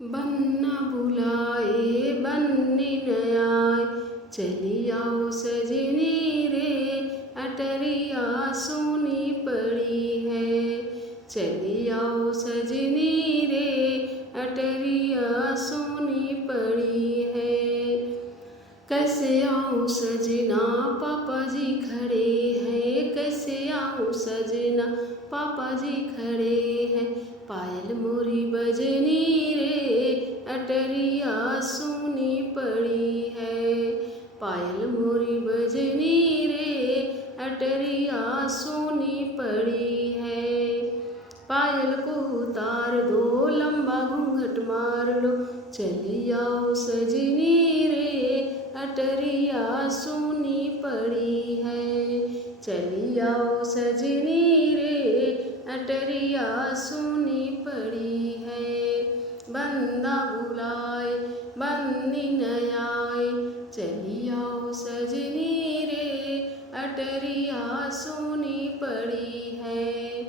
बन्ना बुलाए बन्नी न आए, चली आओ सजनी रे अटरिया सोनी पड़ी है। चली आओ सजनी रे अटरिया सोनी पड़ी है। कैसे आऊँ सजना पापा जी खड़े हैं, कैसे आऊँ सजना पापा जी खड़े हैं। पायल मोरी बजनी रे अटरिया सोनी पड़ी है। पायल मोरी बजनी रे अटरिया सोनी पड़ी है। पायल को उतार दो लंबा घूंघट मार लो, चली आओ सजनी रे अटरिया सोनी पड़ी है। चली आओ सजनी रे अटरिया सोनी पड़ी है। बंदा बुलाए बन्नी न आए, चली आओ सजनी रे अटरिया सोनी पड़ी है।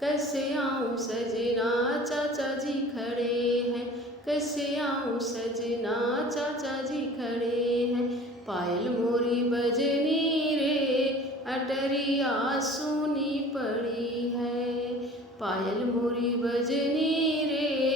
कैसे आऊँ सजना चाचा जी खड़े हैं, कैसे आऊँ सजना चाचा जी खड़े हैं। पायल मोरी बजनी रे अटरिया सोनी पड़ी है। पायल मोरी बजनी रे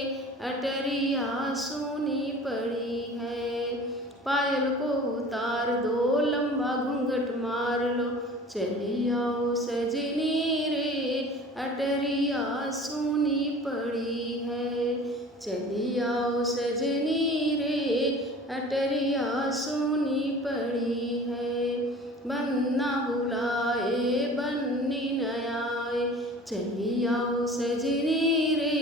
अटरिया सोनी पड़ी है। पायल को उतार दो लंबा घूंघट मार लो, चली आओ सजनी रे अटरिया सोनी पड़ी है। चली आओ सजनी रे अटरिया सोनी पड़ी है। बन्ना बुलाए बन्नी न आए, चली आओ सजनी रे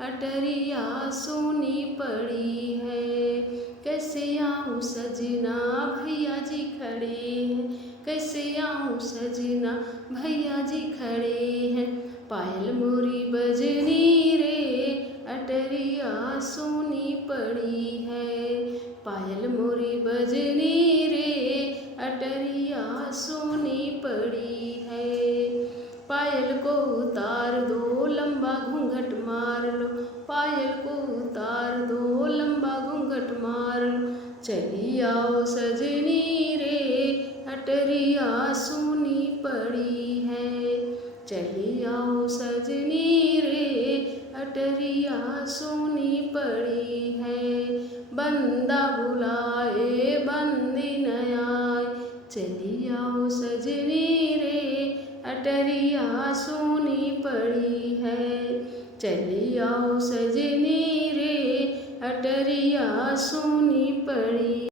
अटरिया सोनी पड़ी है। कैसे आऊँ सजना भैया जी खड़े हैं, कैसे आऊँ सजना भैया जी खड़े हैं। पायल मोरी बजनी रे अटरिया सोनी पड़ी है। पायल मोरी बजनी रे अटरिया सोनी पड़ी है। पायल को उतार दो लंबा घूंघट मार लो, पायल को उतार दो लंबा घूंघट मार लो। चली आओ सजनी रे अटरिया सोनी पड़ी है। चली आओ सजनी रे अटरिया सोनी पड़ी है। बंदा बुलाए बन्नी न आए, चली आओ सजनी रे अटरिया सोनी पड़ी है। चली आओ सजनी रे अटरिया सोनी पड़ी